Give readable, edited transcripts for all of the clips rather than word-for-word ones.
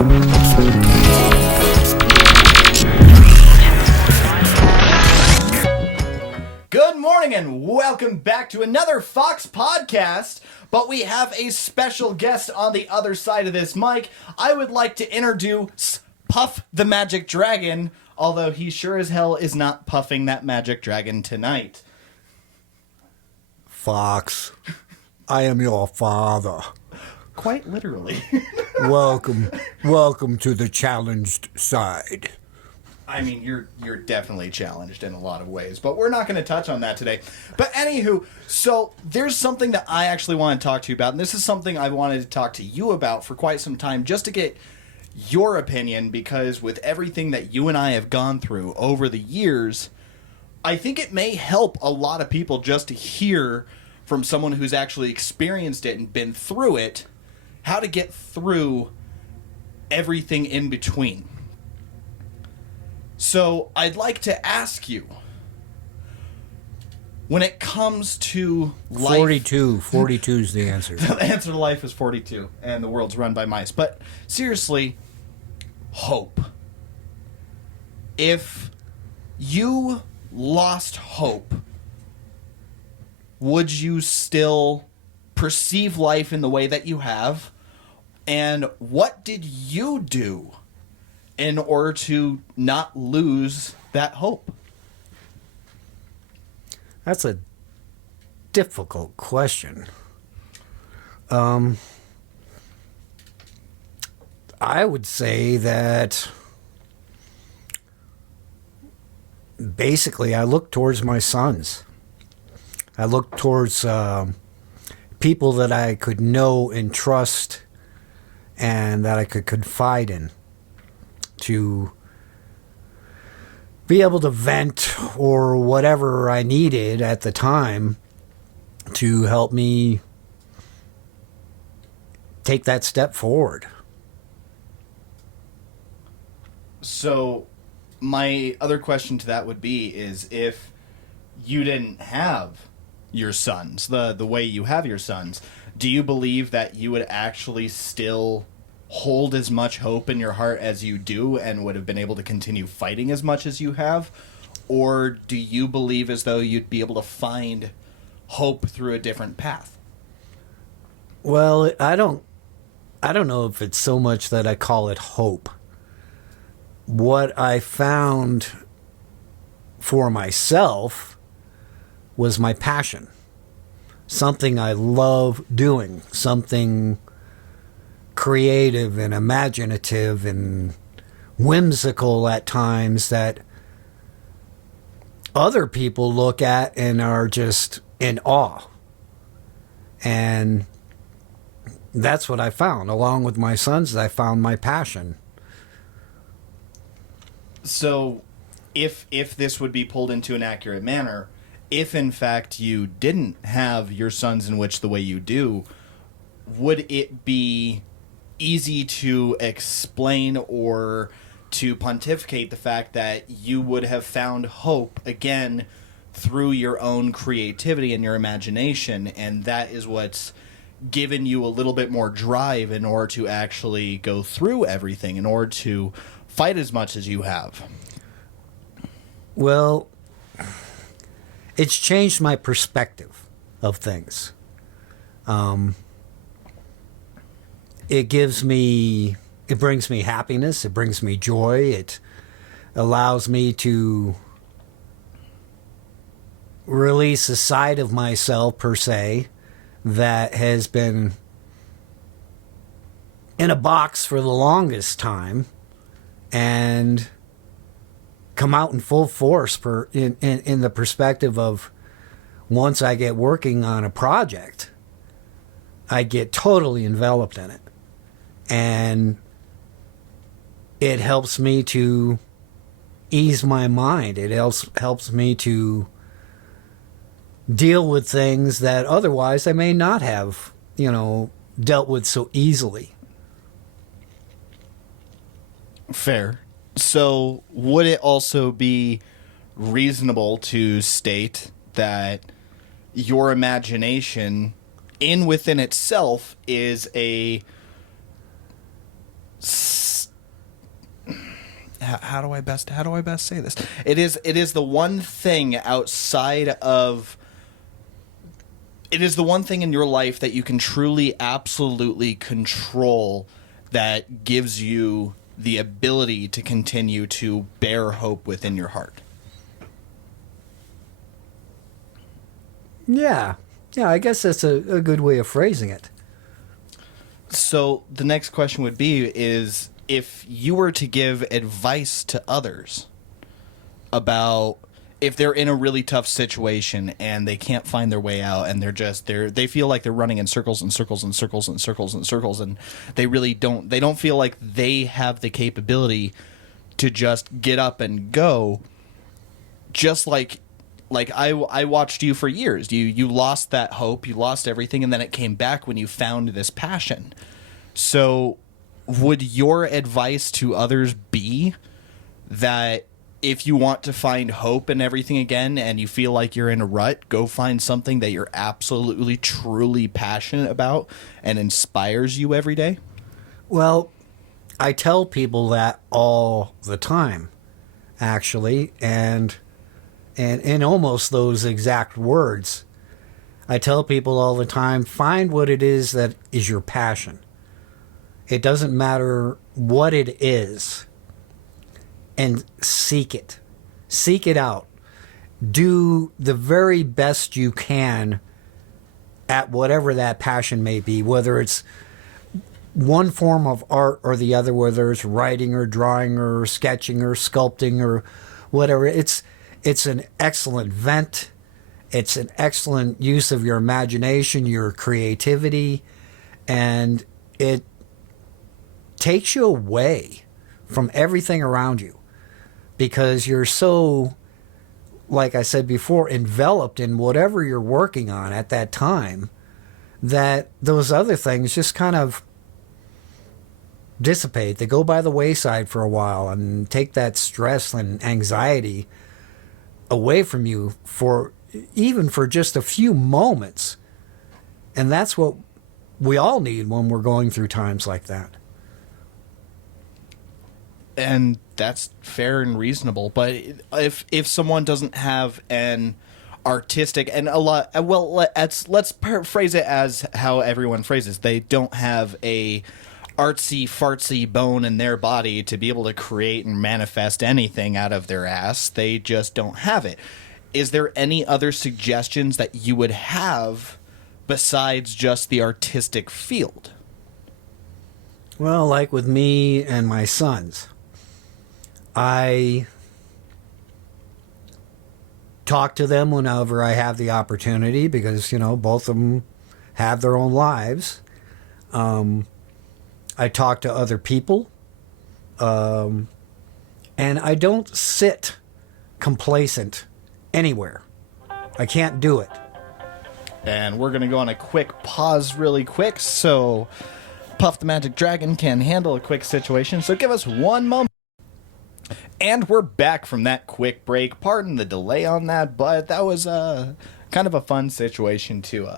Good morning and welcome back to another Fox podcast, but we have a special guest on the other side of this mic. I would like to introduce Puff the Magic Dragon, although he sure as hell is not puffing that magic dragon tonight. Fox, I am your father. Quite literally. Welcome to the challenged side. I mean, you're definitely challenged in a lot of ways, but we're not going to touch on that today. But anywho, so there's something that I actually want to talk to you about, and this is something I wanted to talk to you about for quite some time, just to get your opinion, because with everything that you and I have gone through over the years, I think it may help a lot of people just to hear from someone who's actually experienced it and been through it, how to get through everything in between. So I'd like to ask you, when it comes to life... 42 is the answer. The answer to life is 42, and the world's run by mice. But seriously, hope. If you lost hope, would you still perceive life in the way that you have? And what did you do in order to not lose that hope? That's a difficult question. I would say that basically I look towards my sons. I look towards people that I could know and trust and that I could confide in, to be able to vent or whatever I needed at the time to help me take that step forward. So my other question to that would be is, if you didn't have your sons the way you have your sons, do you believe that you would actually still hold as much hope in your heart as you do and would have been able to continue fighting as much as you have? Or do you believe as though you'd be able to find hope through a different path? Well, I don't know if it's so much that I call it hope. What I found for myself was my passion. Something I love doing, something creative and imaginative and whimsical at times that other people look at and are just in awe. And that's what I found. Along with my sons, I found my passion. So if this would be pulled into an accurate manner, if in fact you didn't have your sons in which the way you do, would it be easy to explain or to pontificate the fact that you would have found hope again through your own creativity and your imagination, and that is what's given you a little bit more drive in order to actually go through everything, in order to fight as much as you have? Well, it's changed my perspective of things. It brings me happiness. It brings me joy. It allows me to release a side of myself, per se, that has been in a box for the longest time, and come out in full force in the perspective of, once I get working on a project, I get totally enveloped in it. And it helps me to ease my mind. It helps me to deal with things that otherwise I may not have, dealt with so easily. Fair. So would it also be reasonable to state that your imagination within itself is a how do I best say this? It is the one thing outside of. It is the one thing in your life that you can truly, absolutely control that gives you the ability to continue to bear hope within your heart. Yeah. Yeah, I guess that's a good way of phrasing it. So the next question would be is if you were to give advice to others about if they're in a really tough situation and they can't find their way out and they feel like they're running in circles and circles and circles and circles and circles and they don't feel like they have the capability to just get up and go, just like I watched you for years. You lost that hope, you lost everything, and then it came back when you found this passion. So would your advice to others be that if you want to find hope in everything again and you feel like you're in a rut, go find something that you're absolutely, truly passionate about and inspires you every day? Well, I tell people that all the time, actually, and in almost those exact words. I tell people all the time, find what it is that is your passion. It doesn't matter what it is. And seek it. Seek it out. Do the very best you can at whatever that passion may be, whether it's one form of art or the other, whether it's writing or drawing or sketching or sculpting or whatever. It's an excellent vent. It's an excellent use of your imagination, your creativity, and it takes you away from everything around you. Because you're so, like I said before, enveloped in whatever you're working on at that time, that those other things just kind of dissipate. They go by the wayside for a while and take that stress and anxiety away from you for just a few moments. And that's what we all need when we're going through times like that. And that's fair and reasonable. But if someone doesn't have an artistic and a lot, well, let's phrase it as how everyone phrases. They don't have a artsy fartsy bone in their body to be able to create and manifest anything out of their ass. They just don't have it. Is there any other suggestions that you would have besides just the artistic field? Well, like with me and my sons, I talk to them whenever I have the opportunity because, both of them have their own lives. I talk to other people. And I don't sit complacent anywhere. I can't do it. And we're going to go on a quick pause really quick so Puff the Magic Dragon can handle a quick situation. So give us one moment. And we're back from that quick break. Pardon the delay on that, but that was kind of a fun situation to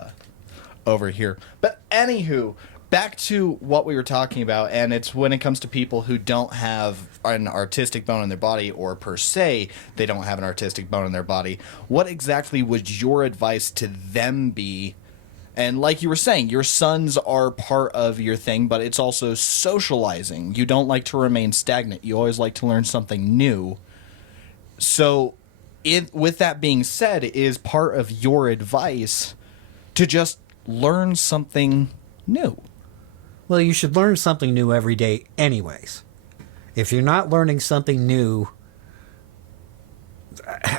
over here. But anywho, back to what we were talking about, and it's when it comes to people who don't have an artistic bone in their body, or per se, they don't have an artistic bone in their body. What exactly would your advice to them be? And like you were saying, your sons are part of your thing, but it's also socializing. You don't like to remain stagnant. You always like to learn something new. So with that being said, is part of your advice to just learn something new? Well, you should learn something new every day anyways. If you're not learning something new,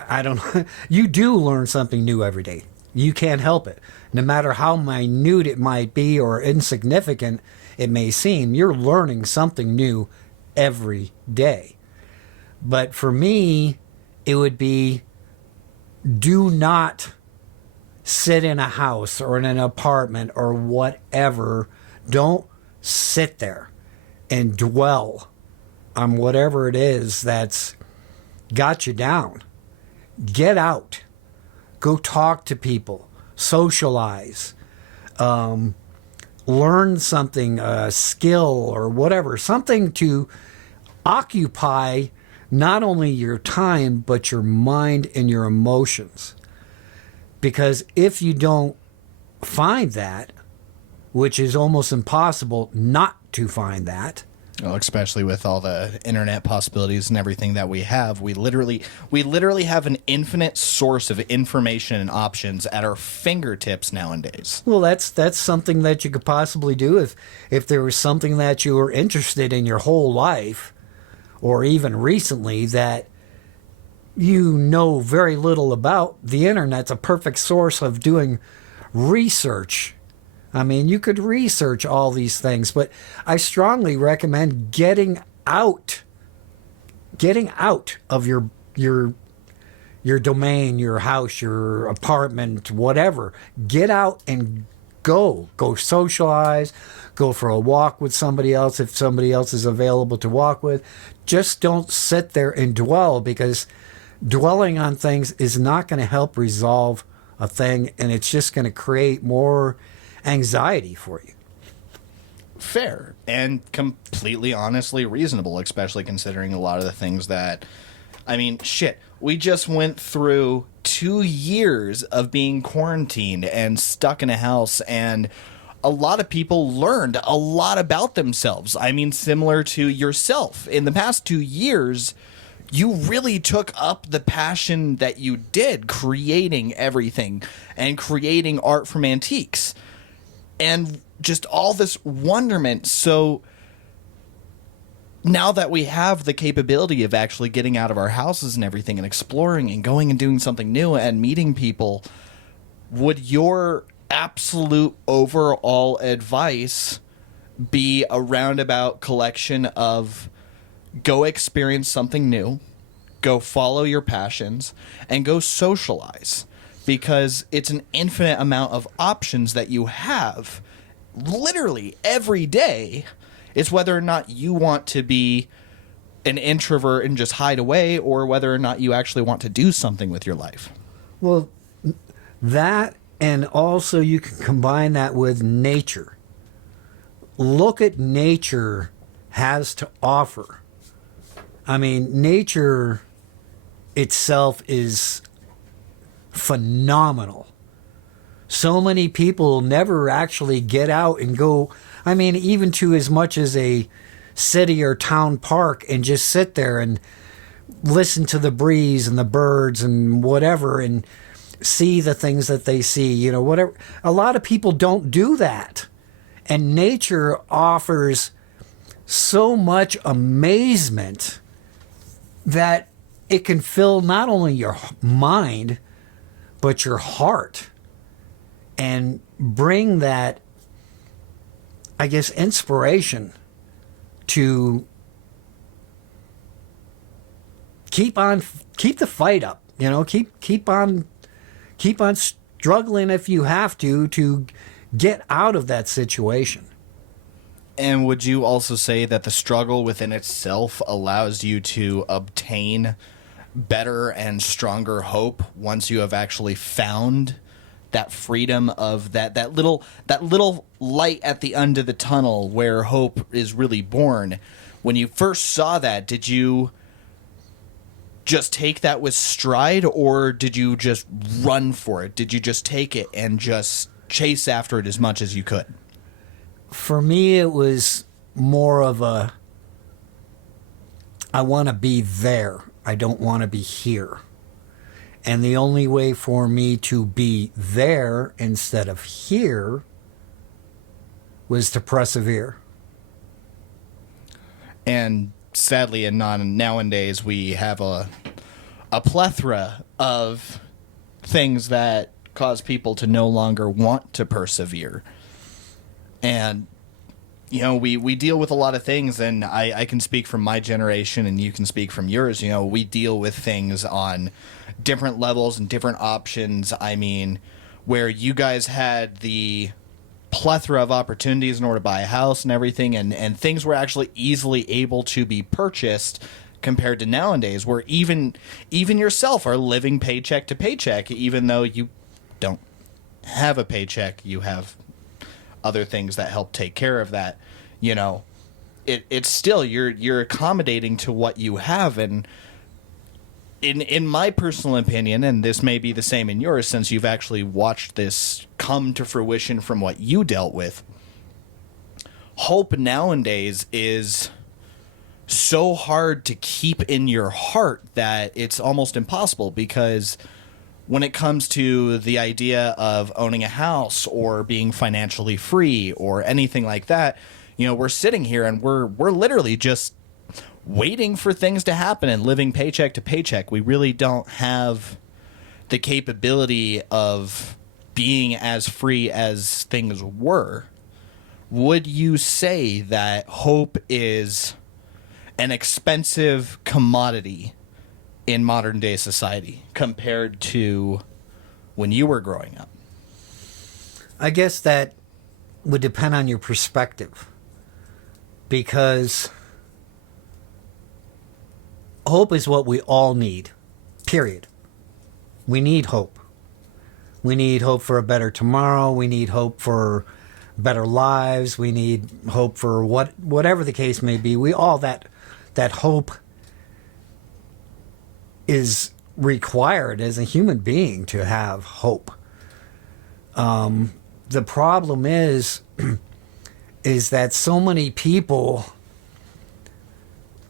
I don't know. You do learn something new every day. You can't help it. No matter how minute it might be or insignificant it may seem, you're learning something new every day. But for me, it would be, do not sit in a house or in an apartment or whatever. Don't sit there and dwell on whatever it is that's got you down. Get out. Go talk to people. Socialize. Learn something, a skill or whatever. Something to occupy not only your time, but your mind and your emotions. Because if you don't find that, which is almost impossible not to find that. Well, especially with all the internet possibilities and everything that we have, we literally have an infinite source of information and options at our fingertips nowadays. Well, that's something that you could possibly do if there was something that you were interested in your whole life, or even recently, that you know very little about. The internet's a perfect source of doing research. I mean, you could research all these things, but I strongly recommend getting out of your domain, your house, your apartment, whatever. Get out and go socialize, go for a walk with somebody else if somebody else is available to walk with. Just don't sit there and dwell, because dwelling on things is not going to help resolve a thing, and it's just going to create more anxiety for you. Fair and completely honestly reasonable, especially considering a lot of the things that, I mean, shit, we just went through 2 years of being quarantined and stuck in a house, and a lot of people learned a lot about themselves. I mean, similar to yourself. In the past 2 years, you really took up the passion that you did, creating everything and creating art from antiques. And just all this wonderment. So now that we have the capability of actually getting out of our houses and everything and exploring and going and doing something new and meeting people, would your absolute overall advice be a roundabout collection of go experience something new, go follow your passions, and go socialize? Because it's an infinite amount of options that you have literally every day. It's whether or not you want to be an introvert and just hide away, or whether or not you actually want to do something with your life. Well, that, and also you can combine that with nature. Look at nature has to offer. I mean, nature itself is phenomenal. So many people never actually get out and go, I mean, even to as much as a city or town park, and just sit there and listen to the breeze and the birds and whatever, and see the things that they see, you know, whatever. A lot of people don't do that. And nature offers so much amazement that it can fill not only your mind, but your heart, and bring that, I guess, inspiration to keep the fight up, you know, keep on struggling if you have to get out of that situation. And would you also say that the struggle within itself allows you to obtain better and stronger hope once you have actually found that freedom of that little light at the end of the tunnel where hope is really born? When you first saw that, did you just take that with stride, or did you just run for it? Did you just take it and just chase after it as much as you could? For me, it was more of a, I want to be there. I don't want to be here. And the only way for me to be there instead of here was to persevere. And sadly, nowadays we have a plethora of things that cause people to no longer want to persevere. And, you know, we deal with a lot of things, and I can speak from my generation and you can speak from yours. You know, we deal with things on different levels and different options. I mean, where you guys had the plethora of opportunities in order to buy a house and everything, and things were actually easily able to be purchased, compared to nowadays, where even yourself are living paycheck to paycheck. Even though you don't have a paycheck, you have other things that help take care of that, you know. it's still you're accommodating to what you have. And in my personal opinion, and this may be the same in yours since you've actually watched this come to fruition from what you dealt with, hope nowadays is so hard to keep in your heart that it's almost impossible. Because when it comes to the idea of owning a house or being financially free or anything like that, we're sitting here and we're literally just waiting for things to happen and living paycheck to paycheck. We really don't have the capability of being as free as things were. Would you say that hope is an expensive commodity in modern day society compared to when you were growing up? I guess that would depend on your perspective, because hope is what we all need, period. We need hope. We need hope for a better tomorrow. We need hope for better lives. We need hope for whatever the case may be. We all that hope is required as a human being to have hope. The problem is that so many people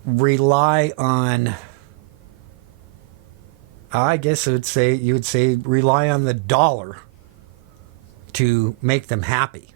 rely on, I guess you would say rely on the dollar to make them happy.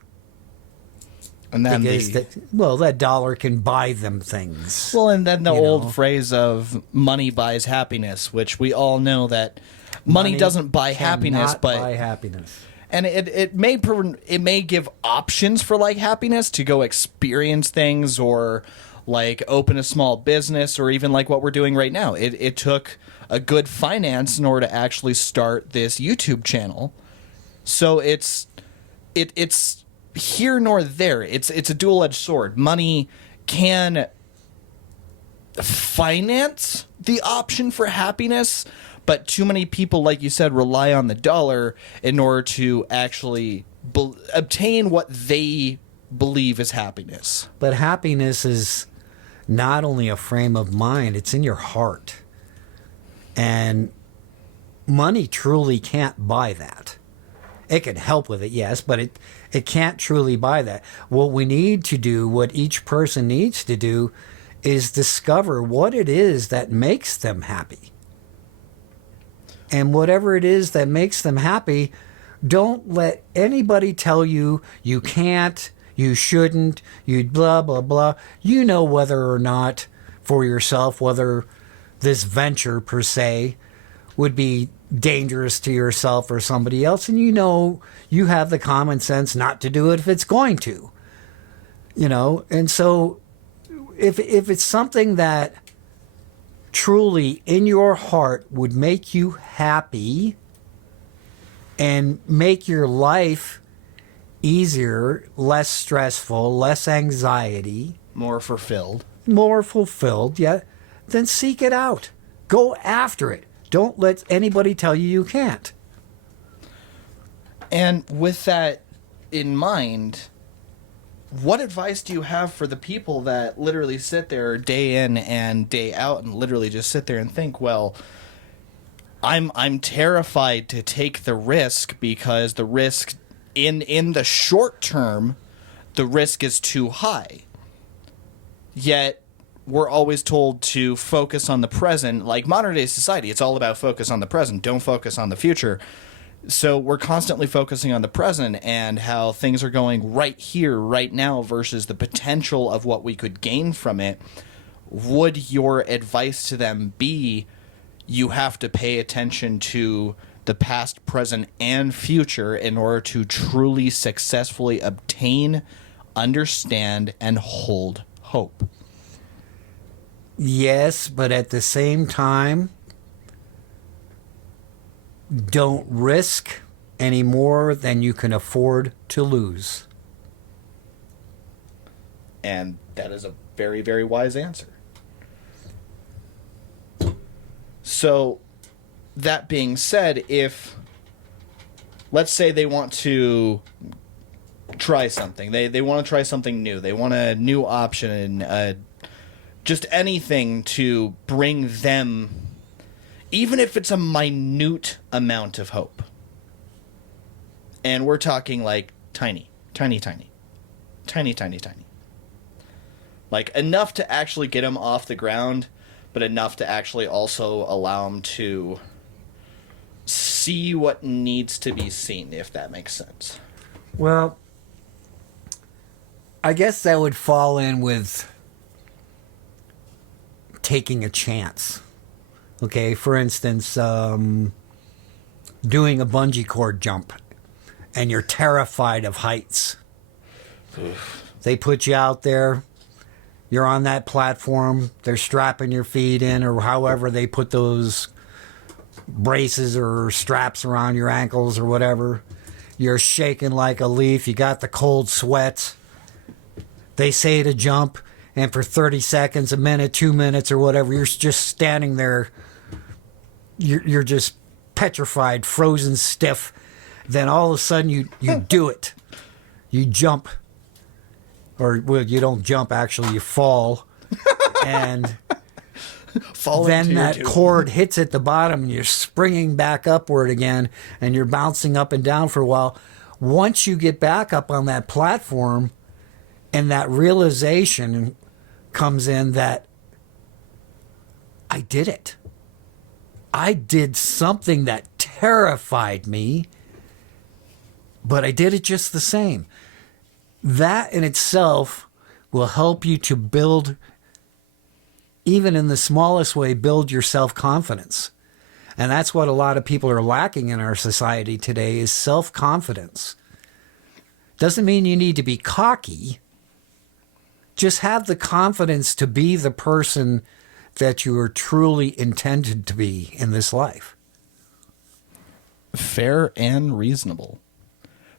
And then that dollar can buy them things. Well, and then the old phrase of money buys happiness, which we all know that money doesn't buy happiness, but buy happiness. And it may give options for like happiness to go experience things or like open a small business or even like what we're doing right now. It took a good finance in order to actually start this YouTube channel. So it's here nor there. It's a dual-edged sword. Money can finance the option for happiness, but too many people, like you said, rely on the dollar in order to actually obtain what they believe is happiness. But happiness is not only a frame of mind, it's in your heart. And money truly can't buy that. It can help with it, yes, but it can't truly buy that. What we need to do, what each person needs to do, is discover what it is that makes them happy. And whatever it is that makes them happy, don't let anybody tell you you can't, you shouldn't, you blah, blah, blah. You know whether or not for yourself, whether this venture per se would be dangerous to yourself or somebody else. And you have the common sense not to do it if it's going to. And so if it's something that truly in your heart would make you happy and make your life easier, less stressful, less anxiety, more fulfilled, yeah, then seek it out. Go after it. Don't let anybody tell you can't. And with that in mind, what advice do you have for the people that literally sit there day in and day out and literally just sit there and think, well, I'm terrified to take the risk because the risk in the short term, the risk is too high. Yet we're always told to focus on the present. Like modern day society, it's all about focus on the present. Don't focus on the future. So we're constantly focusing on the present and how things are going right here, right now, versus the potential of what we could gain from it. Would your advice to them be, you have to pay attention to the past, present, and future in order to truly successfully obtain, understand, and hold hope? Yes, but at the same time, don't risk any more than you can afford to lose. And that is a very, very wise answer. So, that being said, if, let's say they want to try something. They want to try something new. They want a new option, and just anything to bring them, even if it's a minute amount of hope. And we're talking like tiny. Like enough to actually get them off the ground, but enough to actually also allow them to see what needs to be seen, if that makes sense. Well, I guess that would fall in with taking a chance. Okay, for instance, doing a bungee cord jump, and you're terrified of heights. They put you out there, you're on that platform, they're strapping your feet in, or however they put those braces or straps around your ankles or whatever. You're shaking like a leaf, you got the cold sweats. They say to jump, and for 30 seconds, a minute, 2 minutes, or whatever, you're just standing there. You're just petrified, frozen stiff. Then all of a sudden, you do it. You jump. Or, well, you don't jump, actually, you fall. And then that cord hits at the bottom, and you're springing back upward again, and you're bouncing up and down for a while. Once you get back up on that platform, and that realization comes in that I did it. I did something that terrified me, but I did it just the same. That in itself will help you to build, even in the smallest way, build your self-confidence. And that's what a lot of people are lacking in our society today is self-confidence. Doesn't mean you need to be cocky. Just have the confidence to be the person that you are truly intended to be in this life. Fair and reasonable.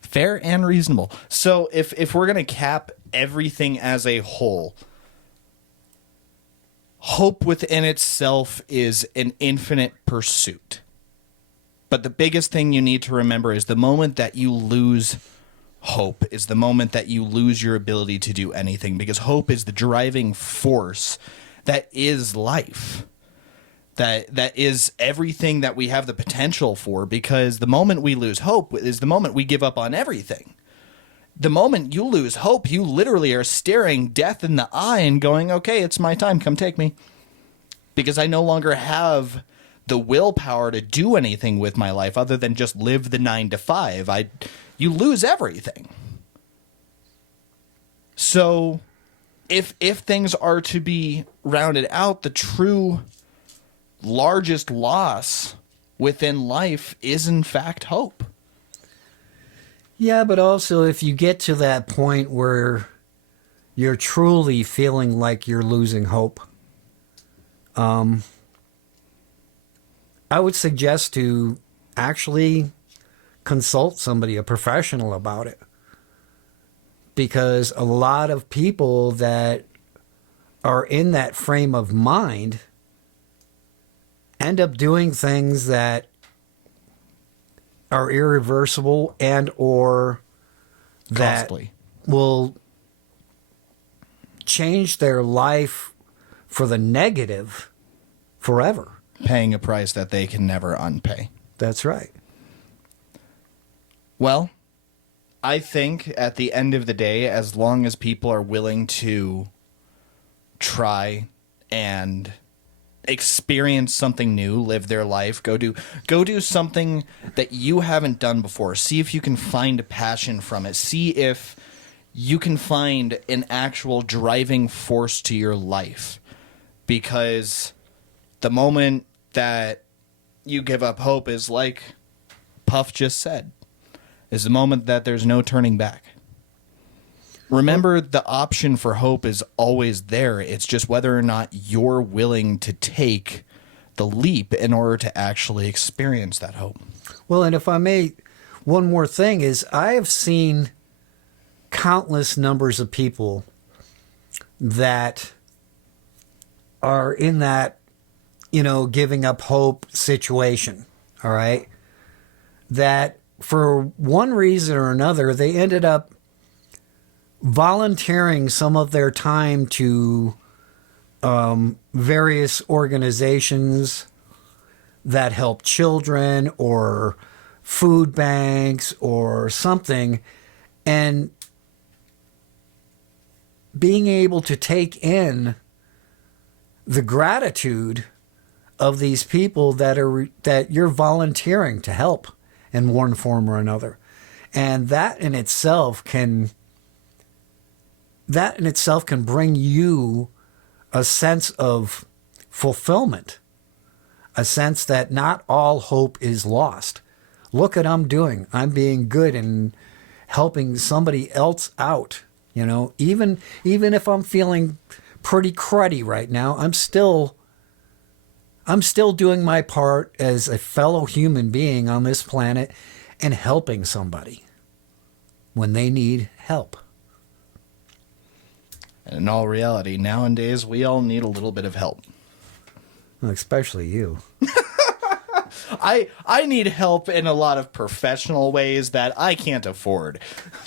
Fair and reasonable. So if we're going to cap everything as a whole, hope within itself is an infinite pursuit. But the biggest thing you need to remember is the moment that you lose hope is the moment that you lose your ability to do anything, because hope is the driving force that is life. That is everything that we have the potential for, because the moment we lose hope is the moment we give up on everything. The moment you lose hope, you literally are staring death in the eye and going, okay, it's my time, come take me. Because I no longer have the willpower to do anything with my life other than just live the 9 to 5. You lose everything. So if things are to be rounded out, the true largest loss within life is in fact hope. Yeah, but also if you get to that point where you're truly feeling like you're losing hope, I would suggest to actually consult somebody, a professional, about it. Because a lot of people that are in that frame of mind end up doing things that are irreversible and or that costly, will change their life for the negative forever. paying a price that they can never unpay. That's right. Well, I think at the end of the day, as long as people are willing to try and experience something new, live their life, go do something that you haven't done before. See if you can find a passion from it. See if you can find an actual driving force to your life. Because the moment that you give up hope is, like Puff just said, is the moment that there's no turning back. Remember, the option for hope is always there. It's just whether or not you're willing to take the leap in order to actually experience that hope. Well, and if I may, one more thing is I have seen countless numbers of people that are in that, giving up hope situation, all right? That for one reason or another, they ended up volunteering some of their time to various organizations that help children or food banks or something, and being able to take in the gratitude of these people that you're volunteering to help in one form or another. And that in itself can bring you a sense of fulfillment, a sense that not all hope is lost. Look at I'm being good and helping somebody else out. You know, even if I'm feeling pretty cruddy right now, I'm still doing my part as a fellow human being on this planet and helping somebody when they need help. And in all reality, nowadays, we all need a little bit of help. Well, especially you. I need help in a lot of professional ways that I can't afford.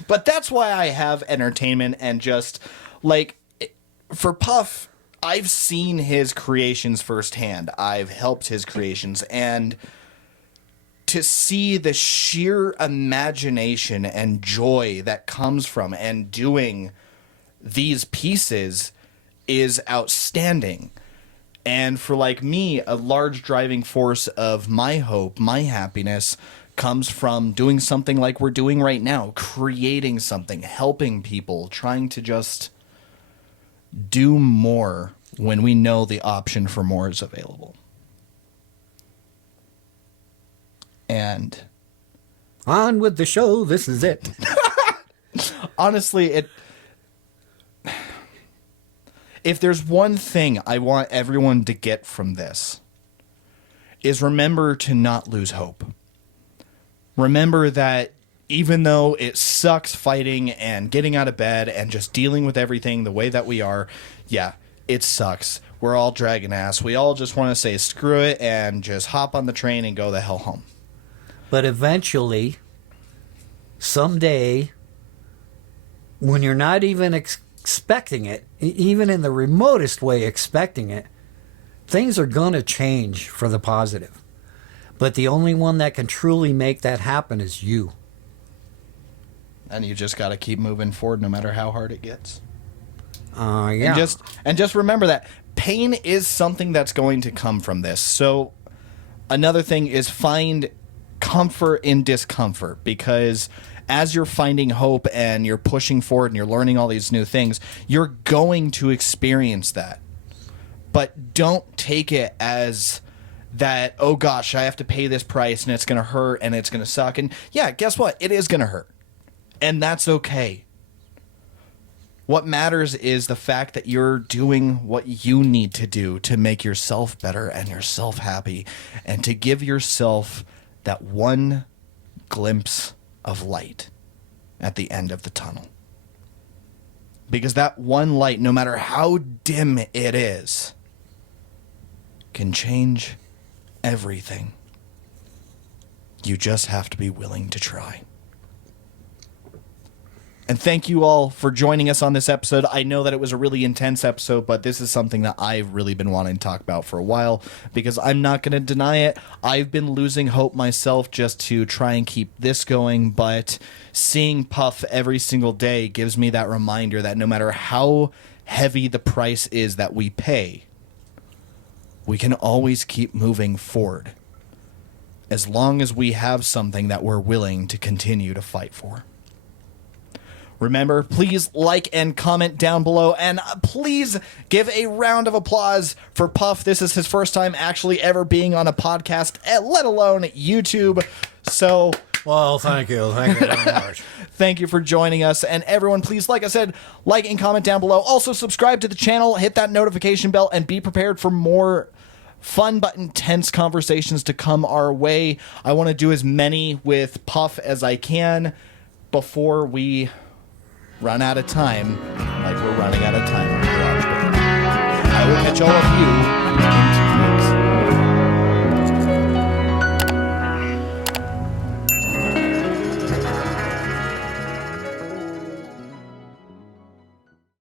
But that's why I have entertainment, and just, like, for Puff, I've seen his creations firsthand. I've helped his creations, and to see the sheer imagination and joy that comes from and doing these pieces is outstanding. And for, like, me, a large driving force of my hope, my happiness, comes from doing something like we're doing right now, creating something, helping people, trying to just do more when we know the option for more is available. And on with the show, this is it. Honestly, if there's one thing I want everyone to get from this, is remember to not lose hope. Remember that even though it sucks fighting and getting out of bed and just dealing with everything the way that we are, yeah, it sucks. We're all dragging ass. We all just want to say screw it and just hop on the train and go the hell home. But eventually, someday, when you're not even expecting it, even in the remotest way expecting it, things are going to change for the positive. But the only one that can truly make that happen is you. And you just got to keep moving forward no matter how hard it gets. Yeah. And just remember that pain is something that's going to come from this. So another thing is find comfort in discomfort, because as you're finding hope and you're pushing forward and you're learning all these new things, you're going to experience that. But don't take it as that, oh gosh, I have to pay this price and it's going to hurt and it's going to suck. And yeah, guess what? It is going to hurt. And that's okay. What matters is the fact that you're doing what you need to do to make yourself better and yourself happy, and to give yourself that one glimpse of light at the end of the tunnel. Because that one light, no matter how dim it is, can change everything. You just have to be willing to try. And thank you all for joining us on this episode. I know that it was a really intense episode, but this is something that I've really been wanting to talk about for a while, because I'm not going to deny it. I've been losing hope myself just to try and keep this going, but seeing Puff every single day gives me that reminder that no matter how heavy the price is that we pay, we can always keep moving forward, as long as we have something that we're willing to continue to fight for. Remember, please like and comment down below, and please give a round of applause for Puff. This is his first time actually ever being on a podcast, let alone YouTube. So, well, thank you. Thank you very much. Thank you for joining us. And everyone, please, like I said, like and comment down below. Also, subscribe to the channel, hit that notification bell, and be prepared for more fun but intense conversations to come our way. I want to do as many with Puff as I can before we run out of time, like we're running out of time on the garage. But I will catch all of you